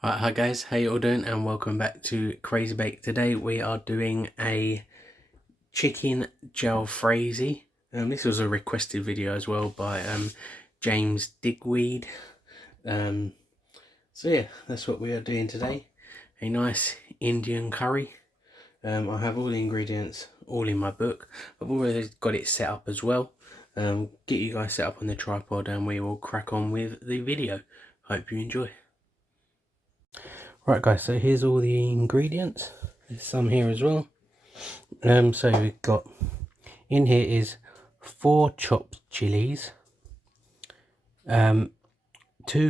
Right, hi guys, how you all doing, and welcome back to Crazy Bake. Today we are doing a chicken jalfrezi. This was a requested video as well by James Digweed. So yeah, that's what we are doing today. A nice Indian curry. I have all the ingredients all in my book. I've already got it set up as well. Get you guys set up on the tripod and we will crack on with the video. Hope you enjoy. Right guys, so here's all the ingredients. There's some here as well. So we've got, in here is 4 chopped chillies, 2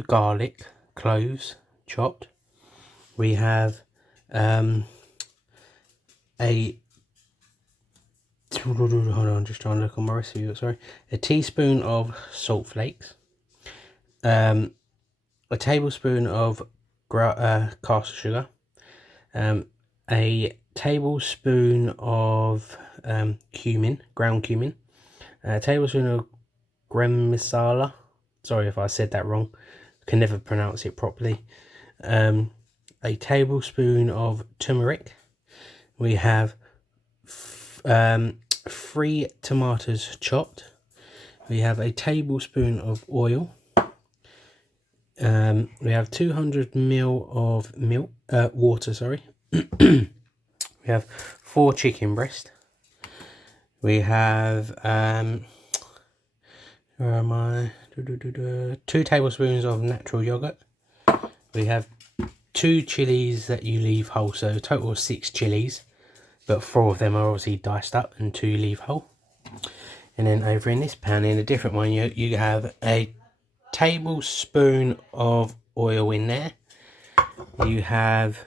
garlic cloves chopped. We have hold on, just trying to look on my recipe, sorry. A teaspoon of salt flakes, a tablespoon of caster sugar, a tablespoon of cumin, ground cumin, a tablespoon of garam masala. Sorry if I said that wrong, I can never pronounce it properly. A tablespoon of turmeric. We have 3 tomatoes chopped. We have a tablespoon of oil. We have 200 ml of water, sorry. We have 4 chicken breast. We have where am I? 2 tablespoons of natural yogurt. We have 2 chillies that you leave whole, so a total of 6 chillies, but 4 of them are obviously diced up and 2 leave whole. And then over in this pan, in a different one, you have a tablespoon of oil in there. You have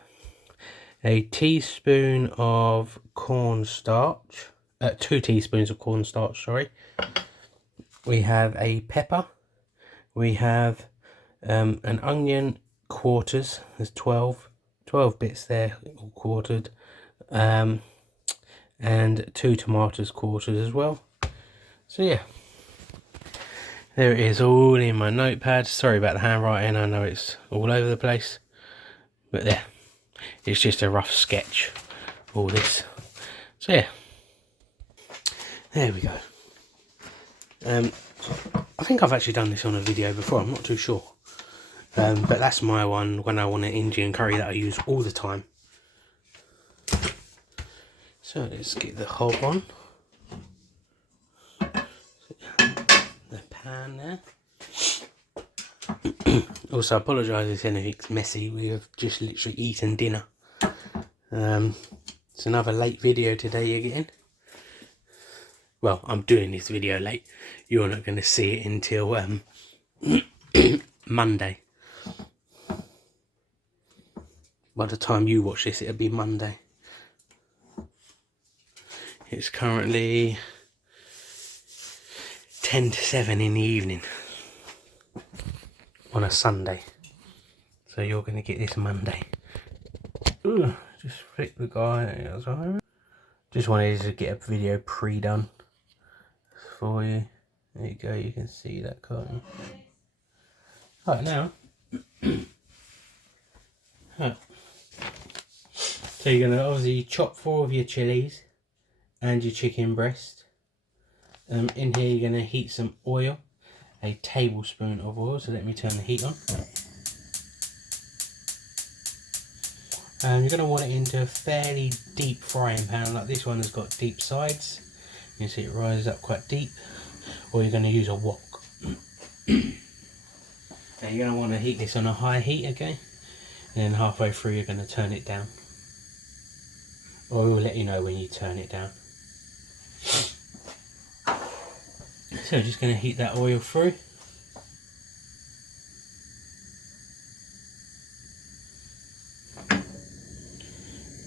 a teaspoon of cornstarch, 2 teaspoons of cornstarch, sorry. We have a pepper. We have an onion quarters. There's 12 bits there, all quartered, and 2 tomatoes quartered as well. So yeah, there it is, all in my notepad. Sorry about the handwriting, I know it's all over the place, but there, it's just a rough sketch, all this. So yeah, there we go. I think I've actually done this on a video before, I'm not too sure. But that's my one when I want an Indian curry that I use all the time. So let's get the hob on. The pan there. Also, I apologise if anything's messy. We have just literally eaten dinner. It's another late video today you're getting. Well, I'm doing this video late. You're not going to see it until Monday. By the time you watch this, it'll be Monday. It's currently 10 to 7 in the evening on a Sunday. So you're going to get this Monday. Ooh, just flick the guy. Just wanted to get a video pre-done for you. There you go, you can see that, can't you? Right, now. So you're going to obviously chop 4 of your chillies and your chicken breast. In here you're going to heat some oil, a tablespoon of oil, so let me turn the heat on. You're going to want it into a fairly deep frying pan, like this one has got deep sides. You can see it rises up quite deep, or you're going to use a wok. Now you're going to want to heat this on a high heat, okay? And then halfway through you're going to turn it down. Or we'll let you know when you turn it down. So just going to heat that oil through.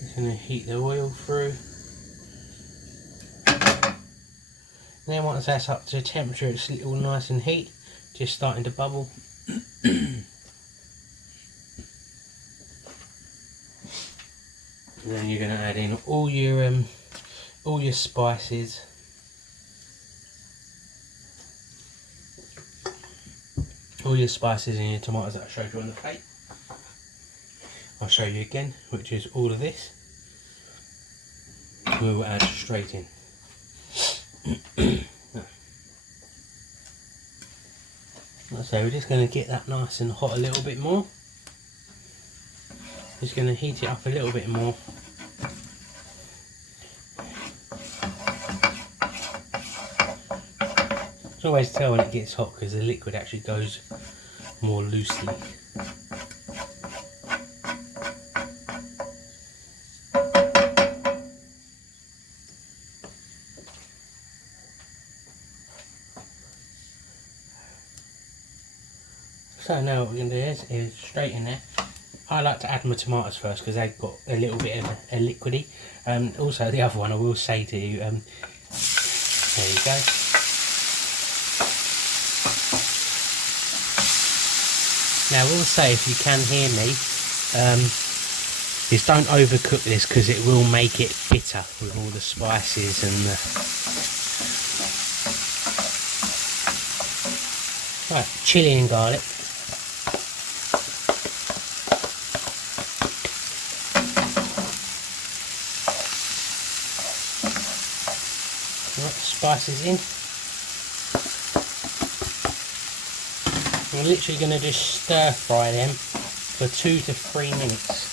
Just going to heat the oil through. And then once that's up to temperature, it's all nice and heat, just starting to bubble. And then you're going to add in all your spices. All your spices and your tomatoes that I showed you on the plate. I'll show you again, which is all of this. We will add straight in. So we're just going to get that nice and hot a little bit more. Just going to heat it up a little bit more. It's always tell when it gets hot because the liquid actually goes more loosely. So now what we're going to do is straight in there. I like to add my tomatoes first because they've got a little bit of a liquidy. Also the other one I will say to you, there you go. Now I will say, if you can hear me, is don't overcook this because it will make it bitter with all the spices and the... Right, chilli and garlic. Spices in. I'm literally going to just stir fry them for 2 to 3 minutes.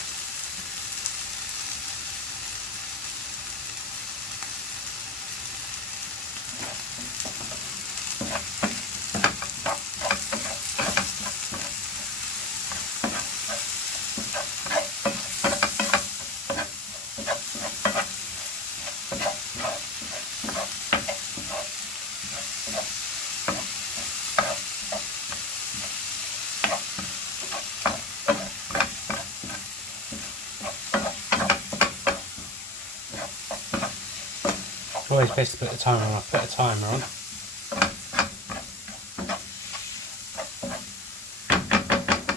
Always best to put the timer on. I've put a timer on.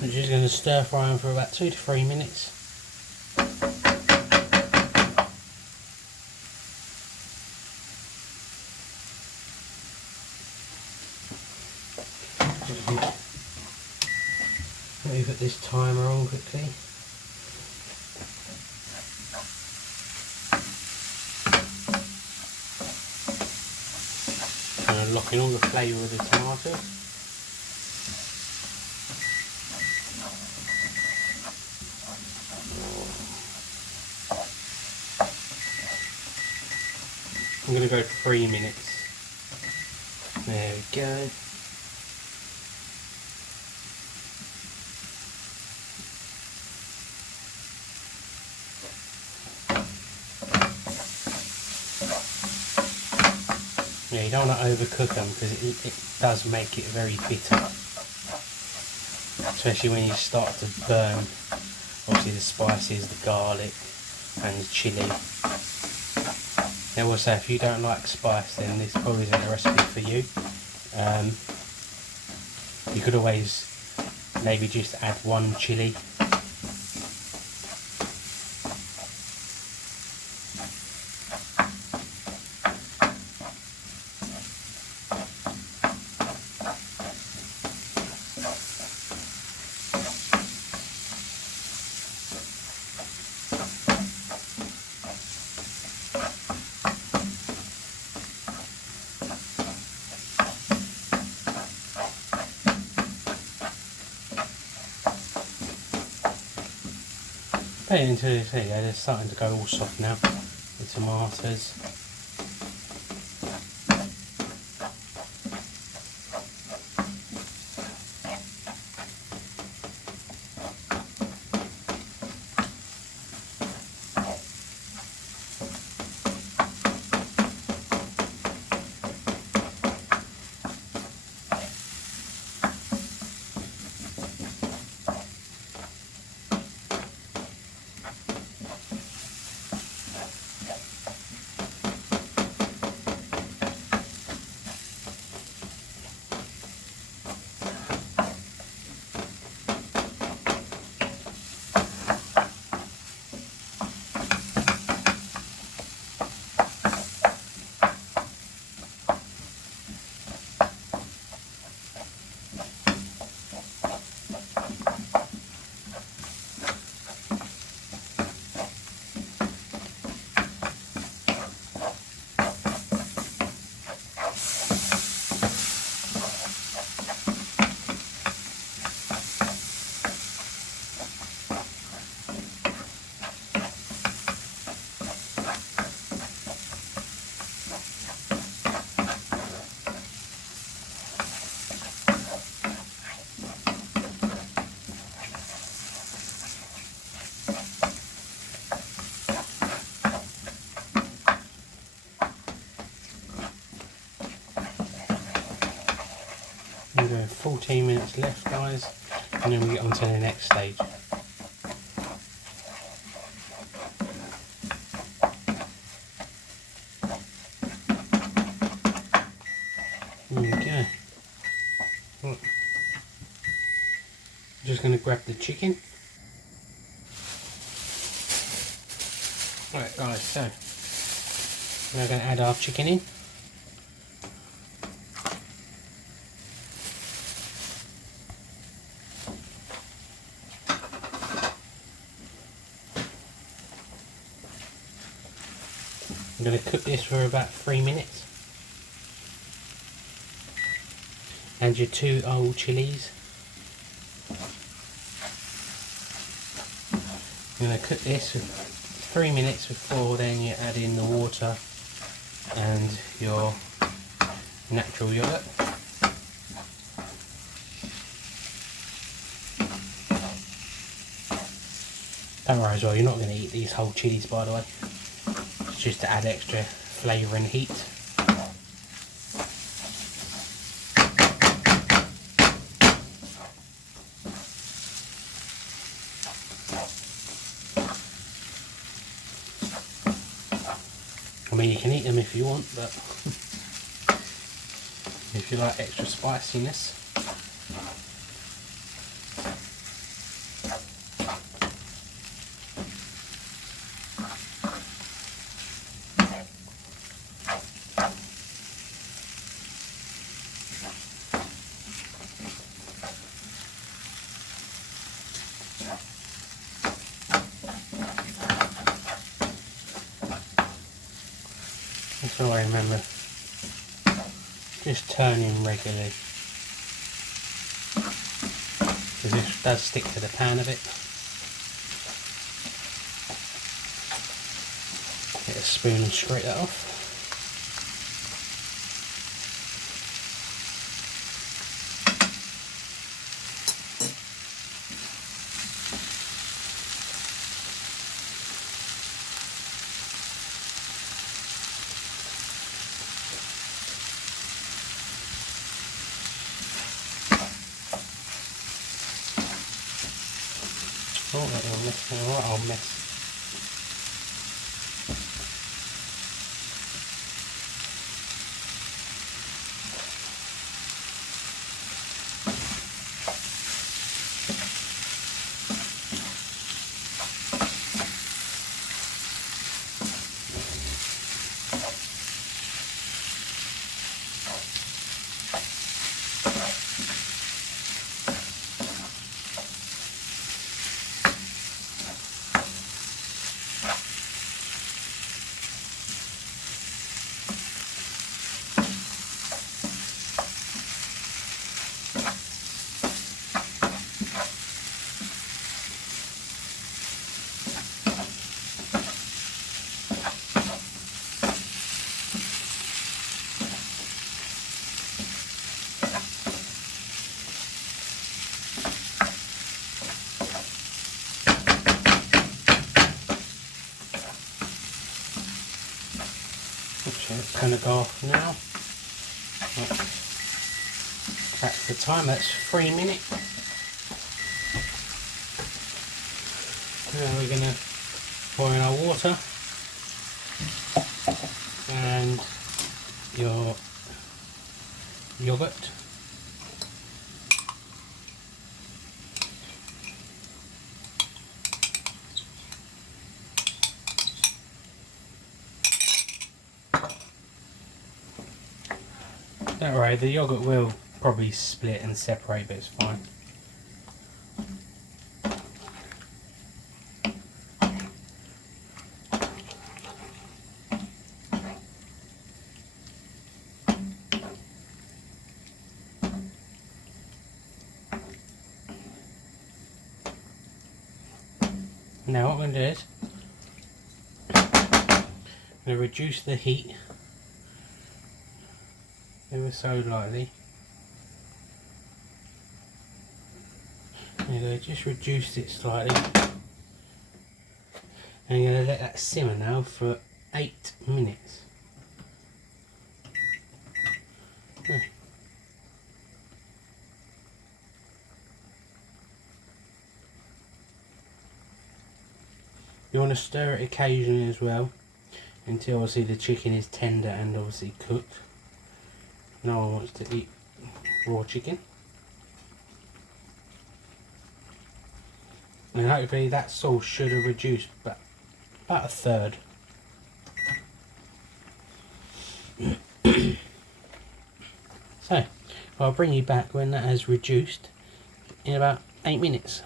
I'm just going to stir fry them for about 2 to 3 minutes. Let me put this timer on quickly. Locking all the flavour of the tomato. I'm going to go 3 minutes. There we go. Yeah, you don't want to overcook them because it does make it very bitter, especially when you start to burn obviously the spices, the garlic and the chilli. Now also, if you don't like spice, then this probably isn't a recipe for you. You could always maybe just add 1 chilli. Put it into this, there you go, they're starting to go all soft now, the tomatoes. 14 minutes left, guys, and then we get on to the next stage. There we go. Look. Just going to grab the chicken. Right guys, so we're going to add our chicken in. I'm going to cook this for about 3 minutes. And your 2 old chillies. I'm going to cook this for 3 minutes before then you add in the water and your natural yogurt. Don't worry as well, you're not going to eat these whole chillies, by the way. It's just to add extra flavour and heat. I mean, you can eat them if you want, but if you like extra spiciness. That's all I remember. Just turning regularly, because this does stick to the pan a bit. Get a spoon and scrape that off. Oh, that will mess me right, I'll mess. It's going to go off now. That's the time, that's 3 minutes. Now we're going to pour in our water and your yoghurt. Don't worry, the yoghurt will probably split and separate, but it's fine. Now what I'm going to do is I'm going to reduce the heat ever so lightly. There you go, just reduced it slightly. And you're going to let that simmer now for 8 minutes. You want to stir it occasionally as well, until obviously the chicken is tender and obviously cooked. No one wants to eat raw chicken. And hopefully that sauce should have reduced about a third. So I'll bring you back when that has reduced in about 8 minutes.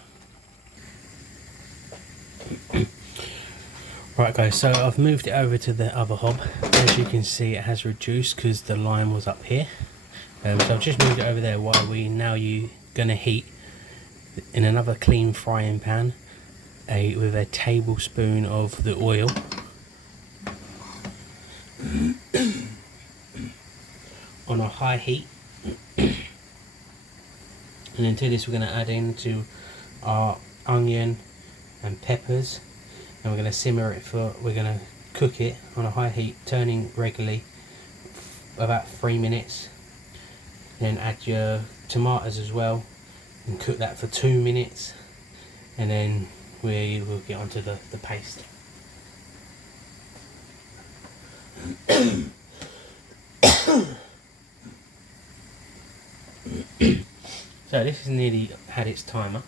Right guys, so I've moved it over to the other hob. As you can see, it has reduced because the lime was up here. So I've just moved it over there while you're going to heat in another clean frying pan with a tablespoon of the oil. On a high heat. And into this we're going to add into our onion and peppers, and we're going to simmer it we're going to cook it on a high heat, turning regularly about 3 minutes. Then add your tomatoes as well and cook that for 2 minutes, and then we will get onto the paste. So this has nearly had its timer.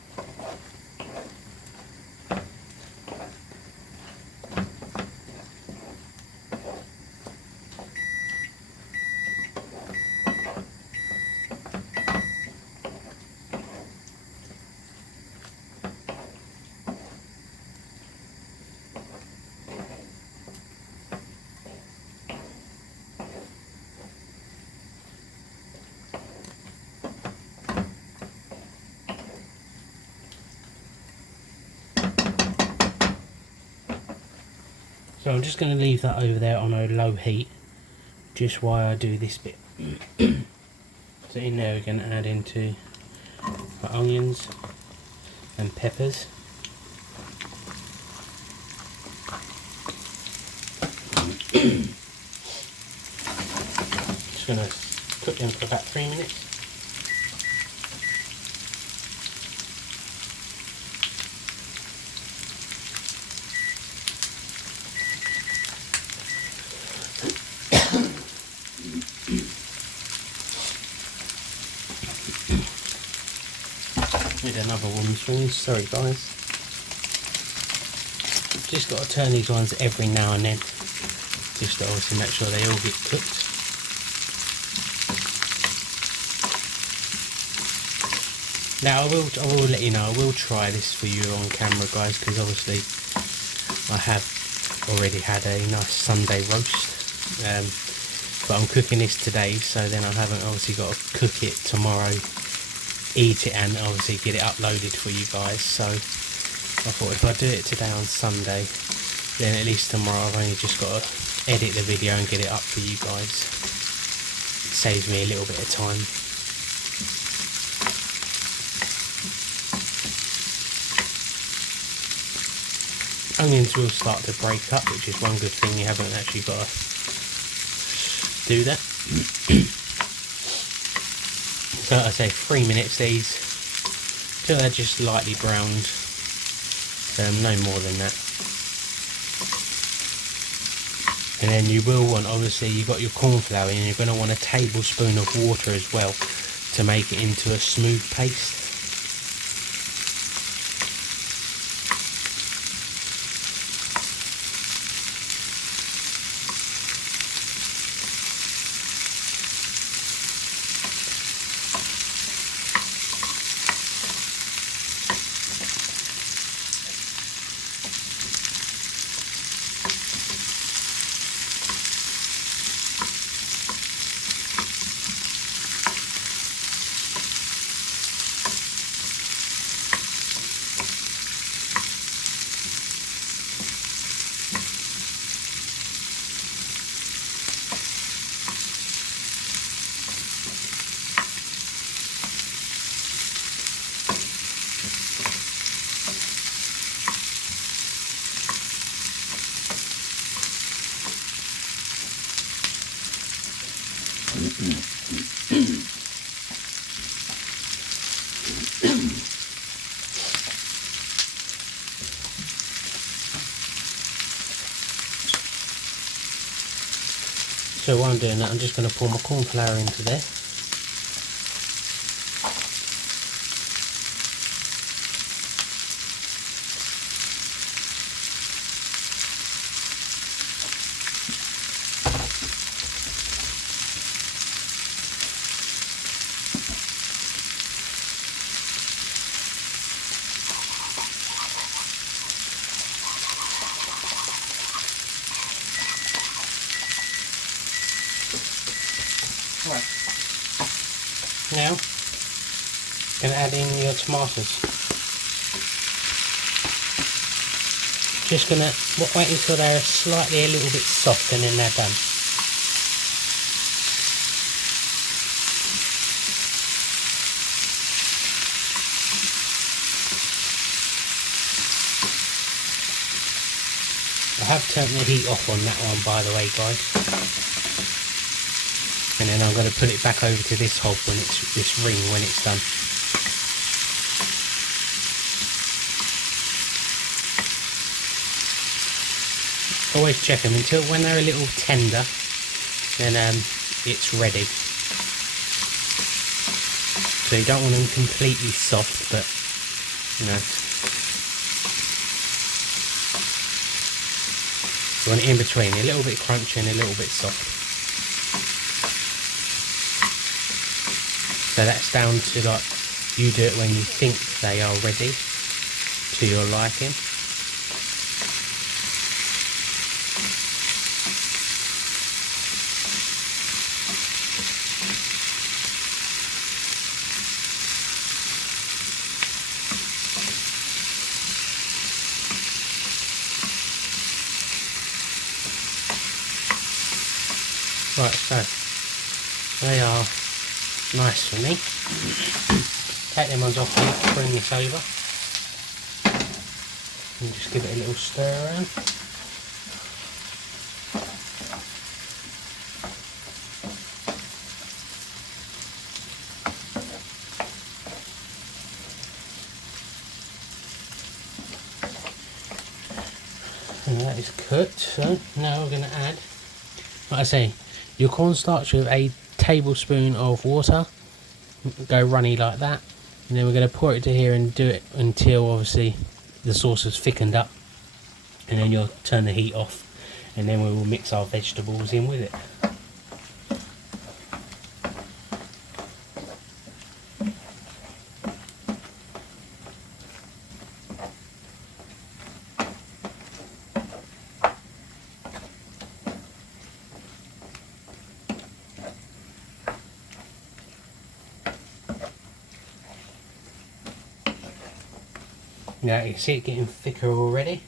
So I'm just going to leave that over there on a low heat, just while I do this bit. So in there we're going to add into our onions and peppers. Just going to cook them for about 3 minutes. Need another wooden spoon, sorry guys. Just got to turn these ones every now and then, just to obviously make sure they all get cooked. Now I will let you know, I will try this for you on camera guys, because obviously I have already had a nice Sunday roast, but I'm cooking this today, so then I haven't obviously got to cook it tomorrow, eat it and obviously get it uploaded for you guys. So I thought if I do it today on Sunday, then at least tomorrow I've only just got to edit the video and get it up for you guys. It saves me a little bit of time. Onions will start to break up, which is one good thing, you haven't actually got to do that. So I say 3 minutes these, till they're just lightly browned, no more than that. And then you will want, obviously you've got your cornflour and you're going to want a tablespoon of water as well to make it into a smooth paste. So while I'm doing that, I'm just going to pour my cornflour into there. Right. Now, going to add in your tomatoes. Just going to wait until they're slightly a little bit soft and then they're done. I have turned the heat off on that one, by the way, guys. And then I'm going to put it back over to this hob when it's this ring when it's done. Always check them until when they're a little tender, then it's ready. So you don't want them completely soft, but you know, you want it in between, a little bit crunchy and a little bit soft. So that's down to, like, you do it when you think they are ready to your liking. Right, so they are nice for me. Take them ones off here, bring this over and just give it a little stir around. And that is cooked, so now we're going to add, like I say, your cornstarch with a tablespoon of water. Go runny like that, and then we're going to pour it to here and do it until obviously the sauce has thickened up, and then you'll turn the heat off, and then we will mix our vegetables in with it. Now you see it getting thicker already.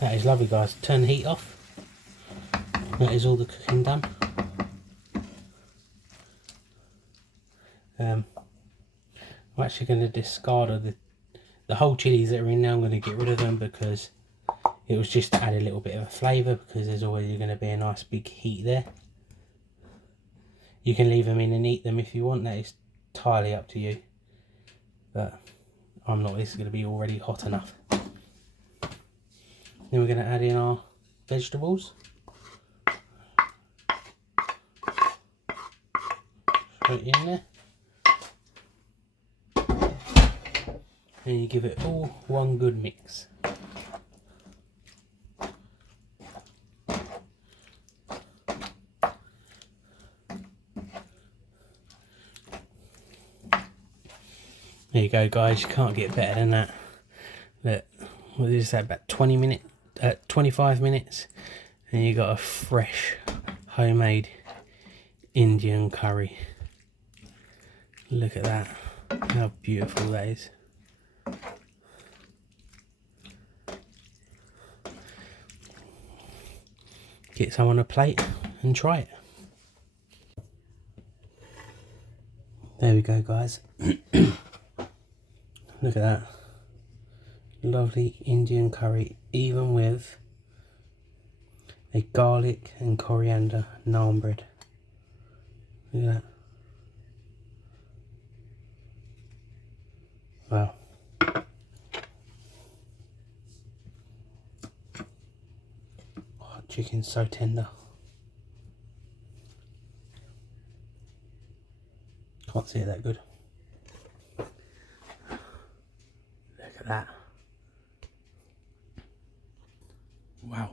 That is lovely, guys. Turn the heat off. That is all the cooking done. I'm actually going to discard the whole chilies that are in now. I'm going to get rid of them because it was just to add a little bit of a flavour, because there's always going to be a nice big heat there. You can leave them in and eat them if you want, that is entirely up to you. But I'm not, this is going to be already hot enough. Then we're going to add in our vegetables. Straight in there. And you give it all one good mix. There you go, guys, you can't get better than that. Look, what is that, about 25 minutes, and you got a fresh homemade Indian curry. Look at that, how beautiful that is. Get some on a plate and try it. There we go, guys. Look at that. Lovely Indian curry, even with a garlic and coriander naan bread. Look at that. Wow. Chicken's so tender. Can't see it that good. Look at that. Wow.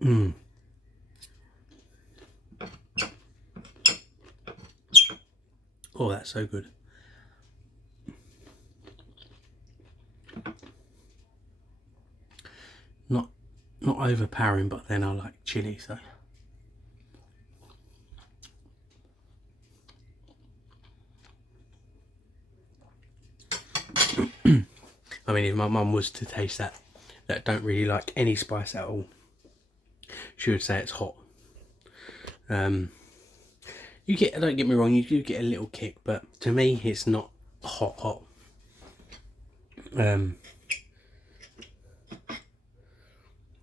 Mmm. Oh, that's so good. Not overpowering, but then I like chilli, so. I mean, if my mum was to taste that don't really like any spice at all, she would say it's hot. You get, don't get me wrong, you do get a little kick, but to me it's not hot.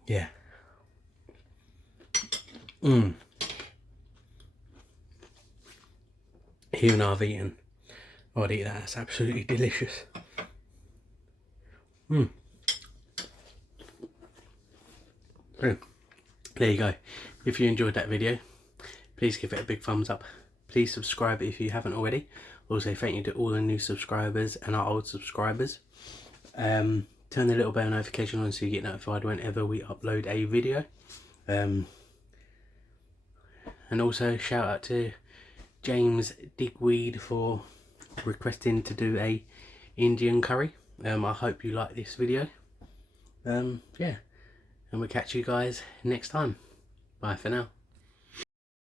Yeah. Even though I've eaten, I'd eat that. It's absolutely delicious. There you go. If you enjoyed that video, please give it a big thumbs up. Please subscribe if you haven't already. Also, thank you to all the new subscribers and our old subscribers. Turn the little bell notification on so you get notified whenever we upload a video. And also shout out to James Digweed for requesting to do a Indian curry. I hope you like this video. Yeah, and we'll catch you guys next time. Bye for now.